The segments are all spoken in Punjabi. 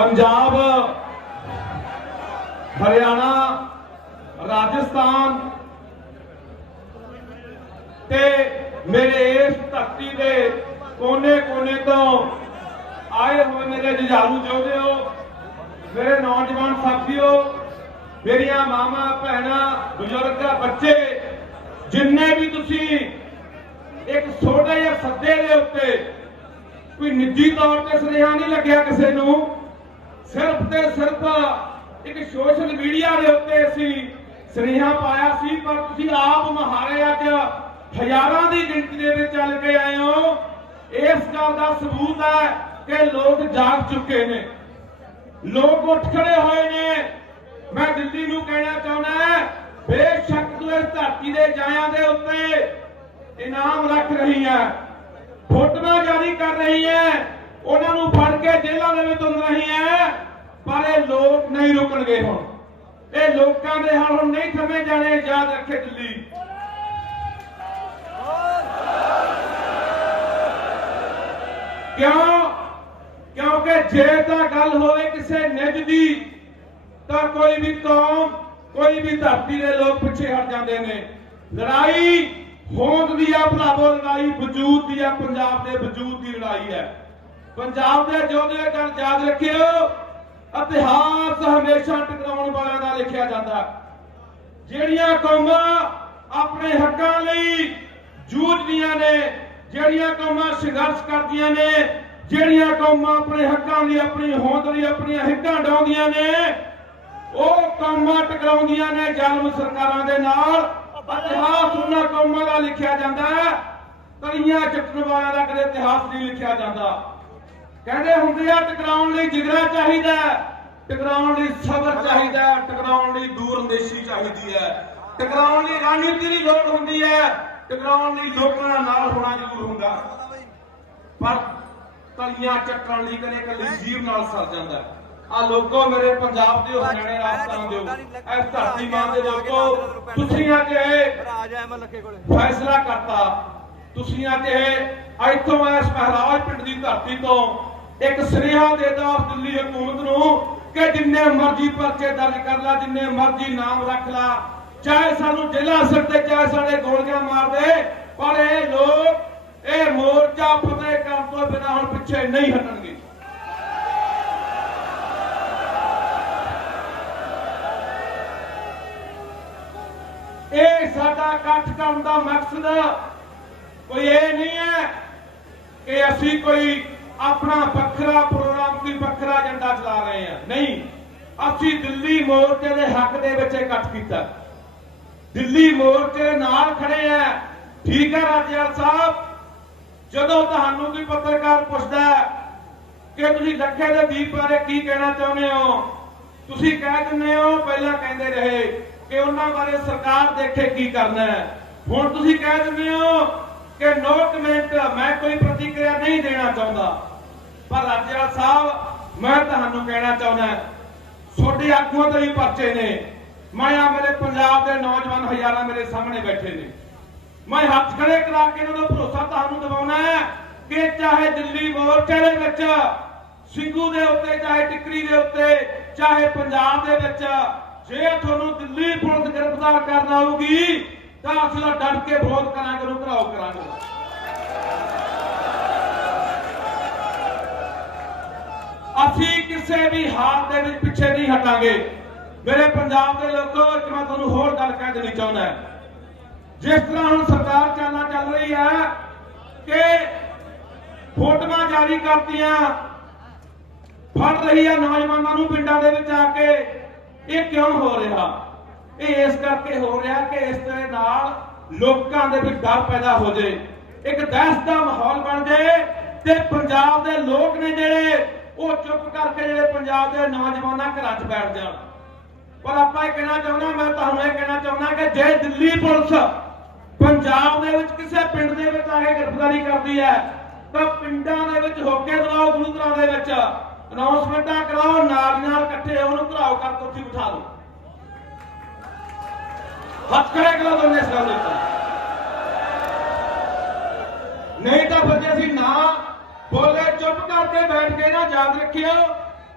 ਪੰਜਾਬ, ਹਰਿਆਣਾ, ਰਾਜਸਥਾਨ ਤੇ ਮੇਰੇ ਇਸ ਧਰਤੀ ਦੇ ਕੋਨੇ-ਕੋਨੇ ਤੋਂ ਆਏ ਹੋਏ ਮੇਰੇ ਜੁਝਾਰੂ ਹੋ ਮੇਰੇ ਨੌਜਵਾਨ ਸਾਥੀਓ, ਮੇਰੀਆਂ ਮਾਵਾਂ, ਭੈਣਾਂ, ਬਜ਼ੁਰਗ ਬੱਚੇ, ਜਿੰਨੇ ਵੀ ਤੁਸੀਂ ਇੱਕ ਛੋਟੇ ਜਿਹੇ ਸੱਦੇ ਦੇ ਉੱਤੇ ਕੋਈ ਨਿੱਜੀ ਤੌਰ ਤੇ ਸੁਨੇਹਾ ਨਹੀਂ ਲੱਗਿਆ ਕਿਸੇ ਨੂੰ ਸਿਰਫ ਤੇ ਸਿਰਫ ਇੱਕ ਸੋਸ਼ਲ ਮੀਡੀਆ ਦੇ ਉੱਤੇ ਅਸੀਂ ਸੁਨੇਹਾ ਪਾਇਆ ਸੀ, ਪਰ ਤੁਸੀਂ ਆਪ ਮਹਾਰੇ ਅੱਜ ਹਜ਼ਾਰਾਂ ਦੀ ਗਿਣਤੀ ਦੇ ਵਿੱਚ ਚੱਲ ਕੇ ਆਏ ਹੋ। ਇਸ ਗੱਲ ਦਾ ਸਬੂਤ ਹੈ ਕਿ ਲੋਕ ਜਾਗ ਚੁੱਕੇ ਨੇ। ਲੋਕ ਉੱਠ ਖੜੇ ਹੋਏ ਨੇ। ਮੈਂ ਦਿੱਲੀ ਨੂੰ ਕਹਿਣਾ ਚਾਹੁੰਦਾ ਬੇਸ਼ੱਕ ਤੂੰ ਇਸ ਧਰਤੀ ਦੇ ਜਾਇਆਂ ਦੇ ਉੱਤੇ ਇਨਾਮ ਰੱਖ ਰਹੀ ਹੈ, ਫੋਟੋਆਂ ਜਾਰੀ ਕਰ ਰਹੀ ਹੈ। ਉਹਨਾਂ ਨੂੰ ਫੜ ਕੇ ਜੇਲ੍ਹਾਂ ਦੇ ਵਿੱਚ ਤੁੰਨ ਰਹੀ ਹੈ, ਪਰ ਇਹ ਲੋਕ ਨਹੀਂ ਰੁਕਣਗੇ ਹੁਣ। ਇਹ ਲੋਕਾਂ ਦੇ ਹਾਲ ਹੁਣ ਨਹੀਂ ਥਮੇ ਜਾਣੇ, ਯਾਦ ਰੱਖੇ ਦਿੱਲੀ। ਕਿਉਂ? ਕਿਉਂਕਿ ਜੇ ਤਾਂ ਗੱਲ ਹੋਵੇ ਕਿਸੇ ਨਿੱਜ ਦੀ, ਤਾਂ ਕੋਈ ਵੀ ਕੌਮ, ਕੋਈ ਵੀ ਧਰਤੀ ਦੇ ਲੋਕ ਪਿੱਛੇ ਹਟ ਜਾਂਦੇ ਨੇ। ਲੜਾਈ ਹੋਂਦ ਦੀ ਆ ਭਰਾਵੋ, ਲੜਾਈ ਵਜੂਦ ਦੀ ਆ, ਪੰਜਾਬ ਦੇ ਵਜੂਦ ਦੀ ਲੜਾਈ ਹੈ। ਪੰਜਾਬ ਦੇ ਯੋਧੇ ਗੱਲ ਯਾਦ ਰੱਖਿਓ, ਇਤਿਹਾਸ ਹਮੇਸ਼ਾ ਟਕਰਾਉਣ ਵਾਲਿਆਂ ਦਾ ਲਿਖਿਆ ਜਾਂਦਾ ਜਿਹੜੀਆਂ ਕੌਮਾਂ ਆਪਣੇ ਹੱਕਾਂ ਲਈ ਜੂਝਦੀਆਂ ਨੇ, ਜਿਹੜੀਆਂ ਕੌਮਾਂ ਸੰਘਰਸ਼ ਕਰਦੀਆਂ ਨੇ, ਜਿਹੜੀਆਂ ਕੌਮਾਂ ਆਪਣੇ ਹੱਕਾਂ ਲਈ, ਆਪਣੀ ਹੋਂਦ ਲਈ, ਆਪਣੀਆਂ ਹਿੱਕਾਂ ਡਾਉਂਦੀਆਂ ਨੇ, ਉਹ ਕੌਮਾਂ ਟਕਰਾਉਂਦੀਆਂ ਨੇ ਜ਼ਾਲਮ ਸਰਕਾਰਾਂ ਦੇ ਨਾਲ। ਇਤਿਹਾਸ ਉਹਨਾਂ ਕੌਮਾਂ ਦਾ ਲਿਖਿਆ ਜਾਂਦਾ ਹੈ ਤਲੀਆਂ ਚੱਟਣ ਵਾਲਿਆਂ ਦਾ ਕਦੇ ਇਤਿਹਾਸ ਨਹੀਂ ਲਿਖਿਆ ਜਾਂਦਾ। ਕਹਿੰਦੇ ਹੁੰਦੇ ਆ ਟਕਰਾਉਣ ਲਈ ਜਿਗਰਾ ਚਾਹੀਦਾ ਟਕਰਾਉਣ ਲਈ ਸਬਰ ਚਾਹੀਦਾ ਟਕਰਾਉਣ ਲਈ ਦੂਰਅੰਦੇਸ਼ੀ ਚਾਹੀਦੀ ਹੈ। ਟਕਰਾਉਣ ਲਈ ਰਣਨੀਤੀ ਦੀ ਲੋੜ ਹੁੰਦੀ ਹੈ। ਟਕਰਾਉਣ ਲਈ ਲੋਕਾਂ ਨਾਲ ਹੋਣਾ ਜ਼ਰੂਰ ਹੁੰਦਾ। ਪਰ ਤਲੀਆਂ ਚੱਟਣ ਲਈ ਕਦੇ ਕੱਲੀ ਜੀਵ ਨਾਲ ਸਰ ਜਾਂਦਾ ਆ ਲੋਕੋ ਮੇਰੇ ਪੰਜਾਬ ਦੇ ਹਰਿਆਣੇ ਰਾਜਸਥਾਨ ਦੇ ਇਸ ਧਰਤੀ ਮਾਂ ਦੇ ਲੋਕੋ ਤੁਸੀਂ ਅੱਜ ਇਹ ਫੈਸਲਾ ਕਰਤਾ। ਤੁਸੀਂ ਅੱਜ ਇਹ ਇੱਥੋਂ ਇਸ ਮਹਾਰਾਜ ਪਿੰਡ ਦੀ ਧਰਤੀ ਤੋਂ ਇੱਕ ਸੁਨੇਹਾ ਦੇਦਾ ਦਿੱਲੀ ਹਕੂਮਤ ਨੂੰ ਕਿ ਜਿੰਨੇ ਮਰਜ਼ੀ ਪਰਚੇ ਦਰਜ ਕਰ ਲਾ, ਜਿੰਨੇ ਮਰਜ਼ੀ ਨਾਮ ਰੱਖ ਲਾ। ਚਾਹੇ ਸਾਨੂੰ ਜ਼ਿਲ੍ਹਾ ਸਿਰ ਸਕਦੇ ਚਾਹੇ ਸਾਡੇ ਗੋਲੀਆਂ ਮਾਰ ਦੇ, ਪਰ ਇਹ ਲੋਕ, ਇਹ ਮੋਰਚਾ ਫਤਿਹ ਕਰਨ ਤੋਂ ਬਿਨਾਂ ਹੁਣ ਪਿੱਛੇ ਨਹੀਂ ਹਟਣਗੇ। ਇਹ ਸਾਡਾ ਇਕੱਠ ਕਰਨ ਦਾ ਮਕਸਦ ਕੋਈ ਇਹ ਨਹੀਂ ਹੈ ਕਿ ਅਸੀਂ ਕੋਈ ਆਪਣਾ ਵੱਖਰਾ ਪ੍ਰੋਗਰਾਮ, ਕੋਈ ਵੱਖਰਾ ਏਜੰਡਾ ਚਲਾ ਰਹੇ ਹਾਂ। ਨਹੀਂ। ਅਸੀਂ ਦਿੱਲੀ ਮੋਰਚੇ ਦੇ ਹੱਕ ਦੇ ਵਿੱਚ ਇਕੱਠ ਕੀਤਾ। ਦਿੱਲੀ ਮੋਰਚੇ ਨਾਲ ਖੜੇ ਆ ਠੀਕ ਹੈ ਰਾਜੇਵਾਲ ਸਾਹਿਬ, ਜਦੋਂ ਤੁਹਾਨੂੰ ਕੋਈ ਪੱਤਰਕਾਰ ਪੁੱਛਦਾ ਕਿ ਤੁਸੀਂ ਲੱਖੇ ਦੇ ਦੀਪ ਬਾਰੇ ਕੀ ਕਹਿਣਾ ਚਾਹੁੰਦੇ ਹੋ, ਤੁਸੀਂ ਕਹਿ ਦਿੰਦੇ ਹੋ, ਪਹਿਲਾਂ ਕਹਿੰਦੇ ਰਹੇ ਕਿ ਉਹਨਾਂ ਬਾਰੇ ਸਰਕਾਰ ਦੇਖੇ ਕੀ ਕਰਨਾ ਹੈ। ਹੁਣ ਤੁਸੀਂ ਕਹਿ ਦਿੰਦੇ ਹੋ ਕਿ ਨੋ ਕਮੈਂਟ ਮੈਂ ਕੋਈ ਪ੍ਰਤੀਕਿਰਿਆ ਨਹੀਂ ਦੇਣਾ ਚਾਹੁੰਦਾ। ਪਰ ਰਾਜਿਆਲ ਸਾਹਿਬ, ਮੈਂ ਤੁਹਾਨੂੰ ਕਹਿਣਾ ਚਾਹੁੰਦਾ ਛੋਟੇ ਆਗੂਆਂ ਦੇ ਵੀ ਪਰਚੇ ਨੇ। ਮੈਂ ਆ ਮੇਰੇ ਪੰਜਾਬ ਦੇ ਨੌਜਵਾਨ ਹਜ਼ਾਰਾਂ ਮੇਰੇ ਸਾਹਮਣੇ ਬੈਠੇ ਨੇ। ਮੈਂ ਹੱਥ ਖੜੇ ਕਰਾ ਕੇ ਇਹਨਾਂ ਦਾ ਭਰੋਸਾ ਤੁਹਾਨੂੰ ਦਿਵਾਉਣਾ ਹੈ ਕਿ ਚਾਹੇ ਦਿੱਲੀ ਮੋਰਚੇ ਦੇ ਵਿੱਚ ਸਿੰਘੂ ਦੇ ਉੱਤੇ, ਚਾਹੇ ਟਿੱਕਰੀ ਦੇ ਉੱਤੇ, ਚਾਹੇ ਪੰਜਾਬ ਦੇ ਵਿੱਚ, ਜੇ ਤੁਹਾਨੂੰ ਦਿੱਲੀ ਪੁਲਿਸ ਗ੍ਰਿਫਤਾਰ ਕਰਨ ਆਊਗੀ ਤਾਂ ਅਸੀਂ ਉਹਦਾ ਡਟ ਕੇ ਵਿਰੋਧ ਕਰਾਂਗੇ ਨੂੰ ਘਰਾਓ ਕਰਾਂਗੇ। ਅਸੀਂ ਕਿਸੇ ਵੀ ਹਾਲ ਦੇ ਵਿੱਚ ਪਿੱਛੇ ਨਹੀਂ ਹਟਾਂਗੇ। ਮੇਰੇ ਪੰਜਾਬ ਦੇ ਲੋਕੋ, ਇੱਕ ਮੈਂ ਤੁਹਾਨੂੰ ਹੋਰ ਗੱਲ ਕਹਿ ਦੇਣੀ ਚਾਹੁੰਦਾ ਜਿਸ ਤਰ੍ਹਾਂ ਹੁਣ ਸਰਕਾਰ ਚਾਲਾਂ ਚੱਲ ਰਹੀ ਹੈ ਕਿ ਫੋਟੋਆਂ ਜਾਰੀ ਕਰਤੀਆਂ, ਫੜ ਰਹੀ ਹੈ ਨੌਜਵਾਨਾਂ ਨੂੰ ਪਿੰਡਾਂ ਦੇ ਵਿੱਚ ਆ ਕੇ, ਇਹ ਕਿਉਂ ਹੋ ਰਿਹਾ? ਇਹ ਇਸ ਕਰਕੇ ਹੋ ਰਿਹਾ ਕਿ ਇਸ ਦੇ ਨਾਲ ਲੋਕਾਂ ਦੇ ਵਿੱਚ ਡਰ ਪੈਦਾ ਹੋ ਜੇ। ਇੱਕ ਦਹਿਸ਼ਤ ਦਾ ਮਾਹੌਲ ਬਣ ਜਾਏ ਤੇ ਪੰਜਾਬ ਦੇ ਲੋਕ ਨੇ ਜਿਹੜੇ ਉਹ ਚੁੱਪ ਕਰਕੇ ਜਿਹੜੇ ਪੰਜਾਬ ਦੇ ਨੌਜਵਾਨਾਂ ਘਰਾਂ 'ਚ ਬੈਠ ਜਾਣ। ਪਰ ਆਪਾਂ ਇਹ ਕਹਿਣਾ ਚਾਹੁੰਦਾ, ਮੈਂ ਤੁਹਾਨੂੰ ਇਹ ਕਹਿਣਾ ਚਾਹੁੰਦਾ ਕਿ ਜੇ ਦਿੱਲੀ ਪੁਲਿਸ ਪੰਜਾਬ ਦੇ ਵਿੱਚ ਕਿਸੇ ਪਿੰਡ ਦੇ ਵਿੱਚ ਆ ਕੇ ਗ੍ਰਿਫਤਾਰੀ ਕਰਦੀ ਹੈ, ਤਾਂ ਪਿੰਡਾਂ ਦੇ ਵਿੱਚ ਹੋਕੇ ਦਵਾਓ ਗੁਰੂ ਘਰਾਂ ਦੇ ਵਿੱਚ। ਅਨਾਉਂਸਮੈਂਟਾਂ ਕਰਾਓ, ਨਾਲ ਨਾਲ ਇਕੱਠੇ ਉਹਨੂੰ ਘਰਾਓ ਕਰ ਕੋਠੀ ਬਿਠਾ ਲਓ ਹੱਥ ਖੜੇ ਕਰੋ ਦੋਨੇ ਇਸ ਗੱਲ ਦੇ ਉੱਤੇ। ਨਹੀਂ ਤਾਂ ਫਿਰ ਜੇ ਅਸੀਂ ਨਾ ਬੋਲੇ, ਚੁੱਪ ਕਰਕੇ ਬੈਠ ਕੇ ਨਾ ਯਾਦ ਰੱਖਿਓ,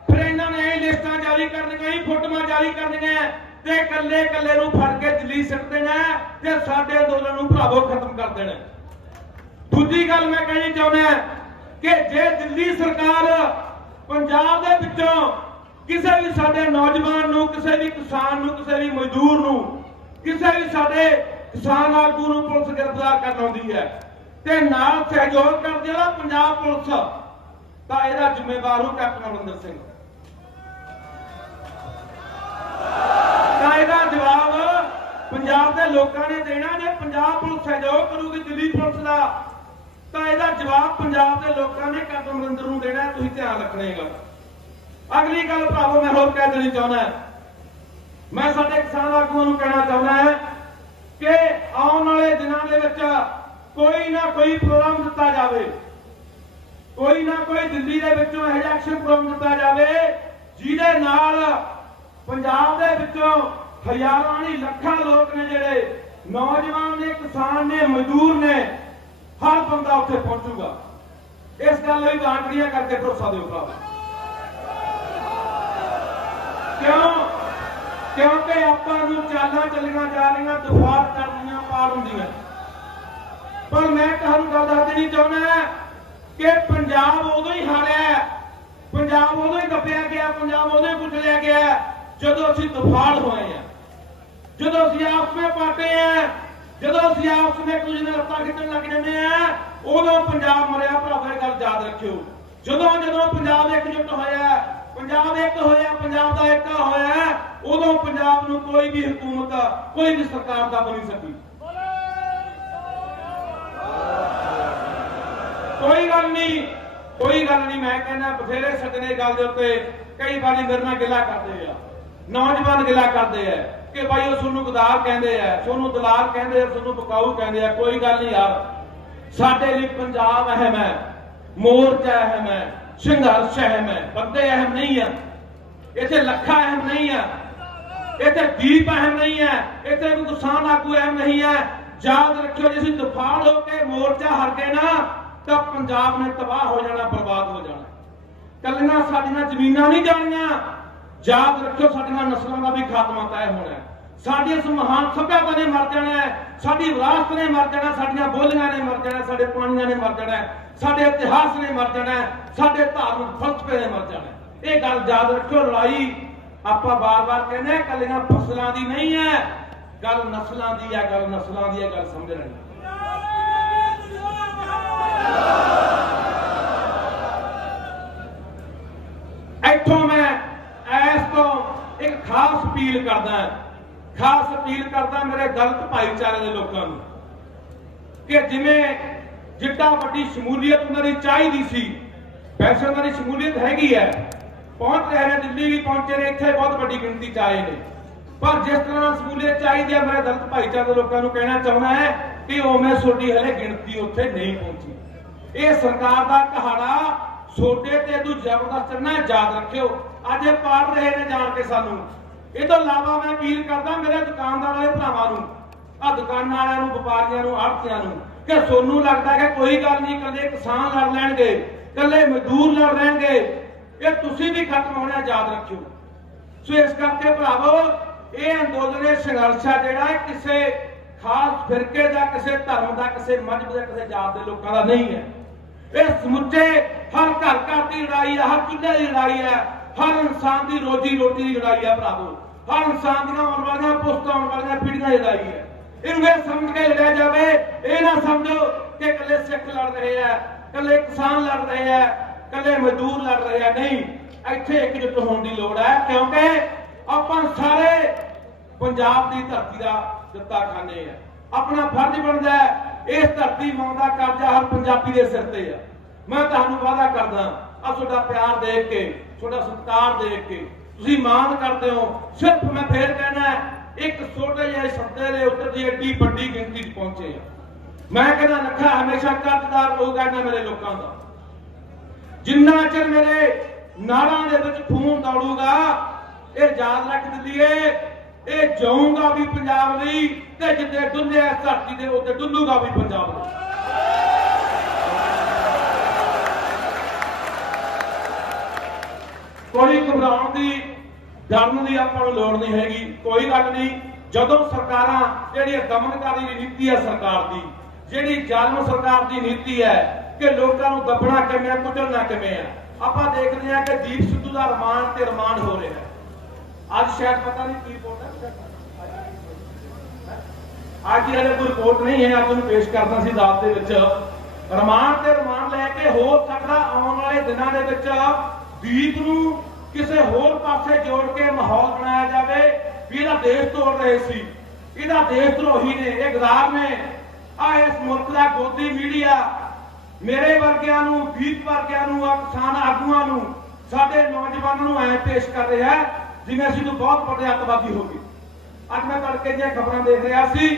ਫਿਰ ਇਹਨਾਂ ਨੇ ਲਿਸਟਾਂ ਜਾਰੀ ਕਰਨੀਆਂ ਹੀ, ਫੋਟੋਆਂ ਜਾਰੀ ਕਰਨੀਆਂ ਤੇ ਕੱਲੇ ਕੱਲੇ ਨੂੰ ਫੜ ਕੇ ਦਿੱਲੀ ਸਿੱਟ ਦੇਣਾ ਤੇ ਸਾਡੇ ਅੰਦੋਲਨ ਨੂੰ ਭਰਾਵੋ ਖਤਮ ਕਰ ਦੇਣਾ ਦੂਜੀ ਗੱਲ ਮੈਂ ਕਹਿਣੀ ਚਾਹੁੰਦਾ ਕਿ ਜੇ ਦਿੱਲੀ ਸਰਕਾਰ ਪੰਜਾਬ ਦੇ ਵਿੱਚੋਂ ਕਿਸੇ ਵੀ ਸਾਡੇ ਨੌਜਵਾਨ ਨੂੰ, ਕਿਸੇ ਵੀ ਕਿਸਾਨ ਨੂੰ, ਕਿਸੇ ਵੀ ਮਜ਼ਦੂਰ ਨੂੰ ਕਿਸੇ ਵੀ ਸਾਡੇ ਕਿਸਾਨ ਆਗੂ ਨੂੰ ਪੁਲਿਸ ਗ੍ਰਿਫਤਾਰ ਕਰ ਲਾਉਂਦੀ ਹੈ। ਤੇ ਨਾਲ ਸਹਿਯੋਗ ਕਰਦੇ ਹੈ ਪੰਜਾਬ ਪੁਲਿਸ, ਤਾਂ ਇਹਦਾ ਜ਼ਿੰਮੇਵਾਰ ਹੋ ਕੈਪਟਨ ਅਮਰਿੰਦਰ ਸਿੰਘ। ਤਾਂ ਇਹਦਾ ਜਵਾਬ ਪੰਜਾਬ ਦੇ ਲੋਕਾਂ ਨੇ ਦੇਣਾ, ਜੇ ਪੰਜਾਬ ਪੁਲਿਸ ਸਹਿਯੋਗ ਕਰੂਗੀ ਦਿੱਲੀ ਪੁਲਿਸ ਦਾ, ਤਾਂ ਇਹਦਾ ਜਵਾਬ ਪੰਜਾਬ ਦੇ ਲੋਕਾਂ ਨੇ ਕੈਪਟਨ ਅਮਰਿੰਦਰ ਨੂੰ ਦੇਣਾ, ਤੁਸੀਂ ਧਿਆਨ ਰੱਖਣੇਗਾ ਅਗਲੀ ਗੱਲ ਭਰਾਵੋ, ਮੈਂ ਹੋਰ ਕਹਿ ਦੇਣੀ ਚਾਹੁੰਦਾ। ਮੈਂ ਸਾਡੇ ਕਿਸਾਨ ਆਗੂਆਂ ਨੂੰ ਕਹਿਣਾ ਚਾਹੁੰਦਾ ਹਾਂ ਕਿ ਆਉਣ ਵਾਲੇ ਦਿਨਾਂ ਦੇ ਵਿੱਚ ਕੋਈ ਨਾ ਕੋਈ ਪ੍ਰੋਗਰਾਮ ਦਿੱਤਾ ਜਾਵੇ। ਕੋਈ ਨਾ ਕੋਈ ਦਿੱਲੀ ਦੇ ਵਿੱਚੋਂ ਇਹ ਜਿਹਾ ਐਕਸ਼ਨ ਪ੍ਰੋਗਰਾਮ ਦਿੱਤਾ ਜਾਵੇ, ਜਿਹਦੇ ਨਾਲ ਪੰਜਾਬ ਦੇ ਵਿੱਚੋਂ ਹਜ਼ਾਰਾਂ ਨਹੀਂ, ਲੱਖਾਂ ਲੋਕ ਨੇ ਜਿਹੜੇ ਨੌਜਵਾਨ ਨੇ, ਕਿਸਾਨ ਨੇ, ਮਜ਼ਦੂਰ ਨੇ, ਹਰ ਬੰਦਾ ਉੱਥੇ ਪਹੁੰਚੂਗਾ। ਇਸ ਗੱਲ ਲਈ ਬਾਂਟੜੀਆਂ ਕਰਕੇ ਭਰੋਸਾ ਦਿਓ ਭਰਾ ਕਿਉਂ? ਕਿਉਂਕਿ ਆਪਾਂ ਨੂੰ ਚਾਲਾਂ ਚੱਲੀਆਂ ਜਾ ਰਹੀਆਂ ਦਫਾਰ ਕਰਨੀਆਂ ਪਾਰ ਹੁੰਦੀਆਂ। ਪਰ ਮੈਂ ਤੁਹਾਨੂੰ ਗੱਲ ਦੱਸ ਦੇਣੀ ਚਾਹੁੰਦਾ ਕਿ ਪੰਜਾਬ ਉਦੋਂ ਹੀ ਹਾਰਿਆ ਪੰਜਾਬ ਉਦੋਂ ਹੀ ਦੱਬਿਆ ਗਿਆ, ਪੰਜਾਬ ਉਦੋਂ ਹੀ ਕੁਚਲਿਆ ਗਿਆ, ਜਦੋਂ ਅਸੀਂ ਦਫਾੜ ਹੋਏ ਆ ਜਦੋਂ ਅਸੀਂ ਆਪਸ ਵਿੱਚ ਪਾਟੇ ਆ ਜਦੋਂ ਅਸੀਂ ਆਪਸ ਵਿੱਚ ਕੁਝ ਨੇ ਖਿੱਚਣ ਲੱਗ ਜਾਂਦੇ ਆ ਉਦੋਂ ਪੰਜਾਬ ਮਰਿਆ ਭਰਾਵਾ, ਇਹ ਗੱਲ ਯਾਦ ਰੱਖਿਓ। ਜਦੋਂ ਜਦੋਂ ਪੰਜਾਬ ਇਕਜੁੱਟ ਹੋਇਆ ਪੰਜਾਬ ਇੱਕ ਹੋਇਆ, ਪੰਜਾਬ ਦਾ ਇੱਕ ਹੋਇਆ ਉਦੋਂ ਪੰਜਾਬ ਨੂੰ ਕੋਈ ਵੀ ਹਕੂਮਤ, ਕੋਈ ਵੀ ਸਰਕਾਰ ਦਾ ਬਣੀ ਸਕੀ। ਕੋਈ ਗੱਲ ਨਹੀਂ, ਕੋਈ ਗੱਲ ਨਹੀਂ, ਮੈਂ ਕਹਿੰਦਾ ਬਥੇਰੇ ਸੱਜਣੇ ਗੱਲ ਦੇ ਉੱਤੇ ਕਈ ਵਾਰੀ ਮੇਰੇ ਨਾਲ ਗਿਲਾ ਕਰਦੇ ਆ। ਨੌਜਵਾਨ ਗਿਲਾ ਕਰਦੇ ਆ ਕਿ ਭਾਈ ਉਹ ਤੁਹਾਨੂੰ ਗਦਾਰ ਕਹਿੰਦੇ ਆ ਤੁਹਾਨੂੰ ਦਲਾਲ ਕਹਿੰਦੇ ਆ ਤੁਹਾਨੂੰ ਬਕਾਊ ਕਹਿੰਦੇ ਆ। ਕੋਈ ਗੱਲ ਨਹੀਂ ਯਾਰ, ਸਾਡੇ ਲਈ ਪੰਜਾਬ ਅਹਿਮ ਹੈ, ਮੋਰਚਾ ਅਹਿਮ ਹੈ। ਸੰਘਰਸ਼ ਅਹਿਮ ਹੈ ਬੰਦੇ ਅਹਿਮ ਨਹੀਂ ਆ ਇੱਥੇ ਲੱਖਾਂ ਅਹਿਮ ਨਹੀਂ ਆ ਇੱਥੇ ਦੀਪ ਅਹਿਮ ਨਹੀਂ ਹੈ, ਇੱਥੇ ਕੋਈ ਕਿਸਾਨ ਆਗੂ ਅਹਿਮ ਨਹੀਂ ਹੈ। ਯਾਦ ਰੱਖਿਓ, ਜੇ ਅਸੀਂ ਦਫਾੜ ਹੋ ਕੇ ਮੋਰਚਾ ਹਰ ਗਏ ਨਾ, ਤਾਂ ਪੰਜਾਬ ਨੇ ਤਬਾਹ ਹੋ ਜਾਣਾ, ਬਰਬਾਦ ਹੋ ਜਾਣਾ। ਕੱਲੀਆਂ ਸਾਡੀਆਂ ਜ਼ਮੀਨਾਂ ਨਹੀਂ ਜਾਣੀਆਂ। ਯਾਦ ਰੱਖਿਓ, ਸਾਡੀਆਂ ਨਸਲਾਂ ਦਾ ਵੀ ਖਾਤਮਾ ਤੈਅ ਹੋਣਾ ਸਾਡੀ ਇਸ ਮਹਾਨ ਸਭਿਅਤਾ ਨੇ ਮਰ ਜਾਣਾ ਸਾਡੀ ਵਿਰਾਸਤ ਨੇ ਮਰ ਜਾਣਾ ਸਾਡੀਆਂ ਬੋਲੀਆਂ ਨੇ ਮਰ ਜਾਣਾ ਸਾਡੇ ਪਾਣੀਆਂ ਨੇ ਮਰ ਜਾਣਾ ਸਾਡੇ ਇਤਿਹਾਸ ਨੇ ਮਰ ਜਾਣਾ ਸਾਡੇ ਧਾਰਮਿਕ ਫਲਸਫੇ ਨੇ ਮਰ ਜਾਣਾ ਇਹ ਗੱਲ ਯਾਦ ਰੱਖਿਓ, ਲੜਾਈ ਆਪਾਂ ਬਾਰ-ਬਾਰ ਕਹਿੰਦੇ ਆ ਕੱਲੀਆਂ ਫਸਲਾਂ ਦੀ ਨਹੀਂ ਹੈ। ਗੱਲ ਨਸਲਾਂ ਦੀ ਹੈ, ਗੱਲ ਨਸਲਾਂ ਦੀ ਹੈ, ਗੱਲ ਸਮਝ ਇੱਥੋਂ ਮੈਂ ਐਸ ਤੋਂ ਇੱਕ ਖਾਸ ਅਪੀਲ ਕਰਦਾ ਖਾਸ ਅਪੀਲ ਕਰਦਾ ਮੇਰੇ ਦਲਿਤ ਭਾਈਚਾਰੇ ਦੇ ਲੋਕਾਂ ਨੂੰ ਕਿ ਜਿਵੇਂ ਜਿੱਡਾ ਵੱਡੀ ਸ਼ਮੂਲੀਅਤ ਉਹਨਾਂ ਦੀ ਚਾਹੀਦੀ ਸੀ ਵੈਸੇ ਉਹਨਾਂ ਦੀ ਸ਼ਮੂਲੀਅਤ ਹੈਗੀ ਹੈ, ਪਹੁੰਚ ਰਹੇ ਨੇ, ਦਿੱਲੀ ਵੀ ਪਹੁੰਚੇ ਨੇ, ਇੱਥੇ ਬਹੁਤ ਵੱਡੀ ਗਿਣਤੀ ਚ ਆਏ ਨੇ। ਪਰ ਜਿਸ ਤਰ੍ਹਾਂ ਸ਼ਮੂਲੀਅਤ ਚਾਹੀਦੀ ਹੈ ਮੇਰੇ ਦਲਤ ਭਾਈਚਾਰੇ ਦੇ ਲੋਕਾਂ ਨੂੰ ਕਹਿਣਾ ਚਾਹੁੰਦਾ ਹੈ ਕਿ ਉਵੇਂ ਤੁਹਾਡੀ ਹਲੇ ਗਿਣਤੀ ਉੱਥੇ ਨਹੀਂ ਪਹੁੰਚੀ। ਇਹ ਸਰਕਾਰ ਦਾ ਕਹਾੜਾ ਛੋਟੇ ਤੇ ਤੂੰ ਜ਼ਬਰਦਸਤ ਨਾ ਯਾਦ ਰੱਖਿਓ। ਅੱਜ ਇਹ ਪਾੜ ਰਹੇ ਨੇ ਜਾਣ ਕੇ ਸਾਨੂੰ। ਇਹ ਤੋਂ ਇਲਾਵਾ ਮੈਂ ਅਪੀਲ ਕਰਦਾ ਮੇਰੇ ਦੁਕਾਨਦਾਰ ਵਾਲੇ ਭਰਾਵਾਂ ਨੂੰ ਆ ਦੁਕਾਨਾਂ ਵਾਲਿਆਂ ਨੂੰ, ਵਪਾਰੀਆਂ ਨੂੰ, ਆੜਤੀਆਂ ਨੂੰ, ਕਿ ਸੋਨੂੰ ਲੱਗਦਾ ਕਿ ਕੋਈ ਗੱਲ ਨਹੀਂ ਕੱਲੇ ਕਿਸਾਨ ਲੜ ਲੈਣਗੇ ਕੱਲੇ ਮਜ਼ਦੂਰ ਲੜ ਲੈਣਗੇ, ਇਹ ਤੁਸੀਂ ਵੀ ਖਤਮ ਹੋਣਾ ਯਾਦ ਰੱਖਿਓ। ਸੋ ਇਸ ਕਰਕੇ ਭਰਾਵੋ, ਇਹ ਅੰਦੋਲਨ, ਇਹ ਸੰਘਰਸ਼ ਆ ਜਿਹੜਾ ਇਹ ਕਿਸੇ ਖਾਸ ਫਿਰਕੇ ਦਾ ਕਿਸੇ ਧਰਮ ਦਾ, ਕਿਸੇ ਮਜ਼ਹਬ ਦਾ, ਕਿਸੇ ਜਾਤ ਦੇ ਲੋਕਾਂ ਦਾ ਨਹੀਂ ਹੈ। ਇਹ ਸਮੁੱਚੇ ਹਰ ਘਰ ਘਰ ਦੀ ਲੜਾਈ ਹੈ ਹਰ ਚੁੱਲ੍ਹੇ ਦੀ ਲੜਾਈ ਹੈ ਹਰ ਇਨਸਾਨ ਦੀ ਰੋਜੀ ਰੋਟੀ ਦੀ ਲੜਾਈ ਹੈ ਭਰਾਵੋ ਹਰ ਇਨਸਾਨ ਦੀਆਂ ਆਉਣ ਵਾਲੀਆਂ ਪੁਸਤਾਂ, ਆਉਣ ਵਾਲੀਆਂ ਪੀੜ੍ਹੀਆਂ ਦੀ ਲੜਾਈ ਹੈ ਇਹਨੂੰ ਇਹ ਸਮਝ ਕੇ ਲੜਿਆ ਜਾਵੇ, ਇਹ ਨਾ ਸਮਝੋ ਕਿ ਇਕੱਲੇ ਸਿੱਖ ਲੜ ਰਹੇ ਆ, ਇਕੱਲੇ ਕਿਸਾਨ ਲੜ ਰਹੇ ਆ, ਇਕੱਲੇ ਮਜ਼ਦੂਰ ਲੜ ਰਹੇ ਆ। ਨਹੀਂ, ਇੱਥੇ ਇਕਜੁੱਟ ਹੋਣ ਦੀ ਲੋੜ ਹੈ ਕਿਉਂਕਿ ਆਪਾਂ ਸਾਰੇ ਪੰਜਾਬ ਦੀ ਧਰਤੀ ਦਾ ਦਿੱਤਾ ਖਾਂਦੇ ਆ। ਆਪਣਾ ਫਰਜ਼ ਬਣਦਾ ਹੈ, ਇਸ ਧਰਤੀ ਮਾਂ ਦਾ ਕਰਜ਼ਾ ਹਰ ਪੰਜਾਬੀ ਦੇ ਸਿਰ ਤੇ ਆ। ਮੈਂ ਤੁਹਾਨੂੰ ਵਾਅਦਾ ਕਰਦਾ ਆ ਤੁਹਾਡਾ ਪਿਆਰ ਦੇਖ ਕੇ, ਤੁਹਾਡਾ ਸਤਿਕਾਰ ਦੇਖ ਕੇ, ਤੁਸੀਂ ਮਾਣ ਕਰਦੇ ਹੋ। ਸਿਰਫ ਮੈਂ ਫੇਰ ਕਹਿਣਾ ਇੱਕ ਛੋਟੇ ਜਿਹੇ ਸੱਤੇ ਦੇ ਉੱਤੇ ਦੀ ਏਡੀ ਵੱਡੀ ਗਿਣਤੀ 'ਚ ਪਹੁੰਚੇ ਆ। ਮੈਂ ਕਹਿੰਦਾ ਲੱਖਾ ਹਮੇਸ਼ਾ ਕਰਜ਼ਦਾਰ ਹੋਊਗਾ ਇਹਨਾਂ ਮੇਰੇ ਲੋਕਾਂ ਦਾ। ਜਿੰਨਾ ਚਿਰ ਮੇਰੇ ਨਾੜਾਂ ਦੇ ਵਿੱਚ ਖੂਨ ਦੌੜੂਗਾ, ਇਹ ਯਾਦ ਰੱਖ ਦਿੱਲੀਏ, ਇਹ ਜਾਊਗਾ ਵੀ ਪੰਜਾਬ ਲਈ ਤੇ ਜਿੱਦੇ ਡੁੱਲਿਆ ਇਸ ਧਰਤੀ ਦੇ ਉੱਤੇ ਡੁੱਲੂਗਾ ਵੀ ਪੰਜਾਬ ਲਈ ਕੋਈ ਘਬਰਾਉਣ ਦੀ, ਡਰਨ ਦੀ ਆਪਾਂ ਨੂੰ ਲੋੜ ਨਹੀਂ ਹੈਗੀ। ਕੋਈ ਗੱਲ ਨਹੀਂ, ਜਦੋਂ ਸਰਕਾਰਾਂ ਜਿਹੜੀ ਦਮਨਕਾਰੀ ਦੀ ਨੀਤੀ ਹੈ ਸਰਕਾਰ ਦੀ, ਜਿਹੜੀ ਜ਼ਾਲਮ ਸਰਕਾਰ ਦੀ ਨੀਤੀ ਹੈ ਕਿ ਲੋਕਾਂ ਨੂੰ ਦੱਬਣਾ ਕਿਵੇਂ ਹੈ, ਕੁਚਲਣਾ ਕਿਵੇਂ ਹੈ, ਆਪਾਂ ਦੇਖਦੇ ਹਾਂ ਕਿ ਦੀਪ ਸਿੱਧੂ ਦਾ ਰਮਾਨ ਤੇ ਰਮਾਨ ਹੋ ਰਿਹਾ ਹੈ। ਅੱਜ ਸ਼ਾਇਦ ਪਤਾ ਨਹੀਂ ਕੀ ਰਿਪੋਰਟ ਹੈ ਅੱਜ ਹੀ ਕੋਈ ਰਿਪੋਰਟ ਨਹੀਂ ਹੈ, ਅੱਜ ਨੂੰ ਪੇਸ਼ ਕਰਦਾ ਸੀ ਅਦਾਲਤ ਦੇ ਵਿੱਚ। ਰਮਾਨ ਤੇ ਰਮਾਨ ਲੈ ਕੇ ਹੋ ਸਕਦਾ ਆਉਣ ਵਾਲੇ ਦਿਨਾਂ ਦੇ ਵਿੱਚ ਦੀਪ ਨੂੰ ਕਿਸੇ ਹੋਰ ਪਾਸੇ ਜੋੜ ਕੇ ਮਾਹੌਲ ਬਣਾਇਆ ਜਾਵੇ ਵੀ ਇਹਦਾ ਦੇਸ਼ ਤੋੜ ਰਹੇ ਸੀ। ਇਹਦਾ ਦੇਸ਼ ਧਰੋਹੀ ਨੇ, ਇਹ ਗਦਾਰ ਨੇ। ਆ ਇਸ ਮੁਲਕ ਦਾ ਗੋਦੀ ਮੀਡੀਆ, ਮੇਰੇ ਵਰਗਿਆਂ ਨੂੰ ਦੀਪ ਵਰਗਿਆਂ ਨੂੰ, ਆ ਕਿਸਾਨ ਆਗੂਆਂ ਨੂੰ, ਸਾਡੇ ਨੌਜਵਾਨਾਂ ਨੂੰ ਐ ਪੇਸ਼ ਕਰ ਰਿਹਾ ਜਿਵੇਂ ਅਸੀਂ ਨੂੰ ਬਹੁਤ ਵੱਡੇ ਅੱਤਵਾਦੀ ਹੋ ਗਏ। ਅੱਜ ਮੈਂ ਤੜਕੇ ਦੀਆਂ ਖਬਰਾਂ ਦੇਖ ਰਿਹਾ ਸੀ,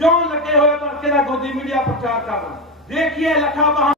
ਜੋ ਲੱਗੇ ਹੋਏ ਤੜਕੇ ਦਾ ਗੋਦੀ ਮੀਡੀਆ ਪ੍ਰਚਾਰ ਕਰਨ ਦੇਖੀਏ ਲੱਖਾਂ ਬਹਾਨ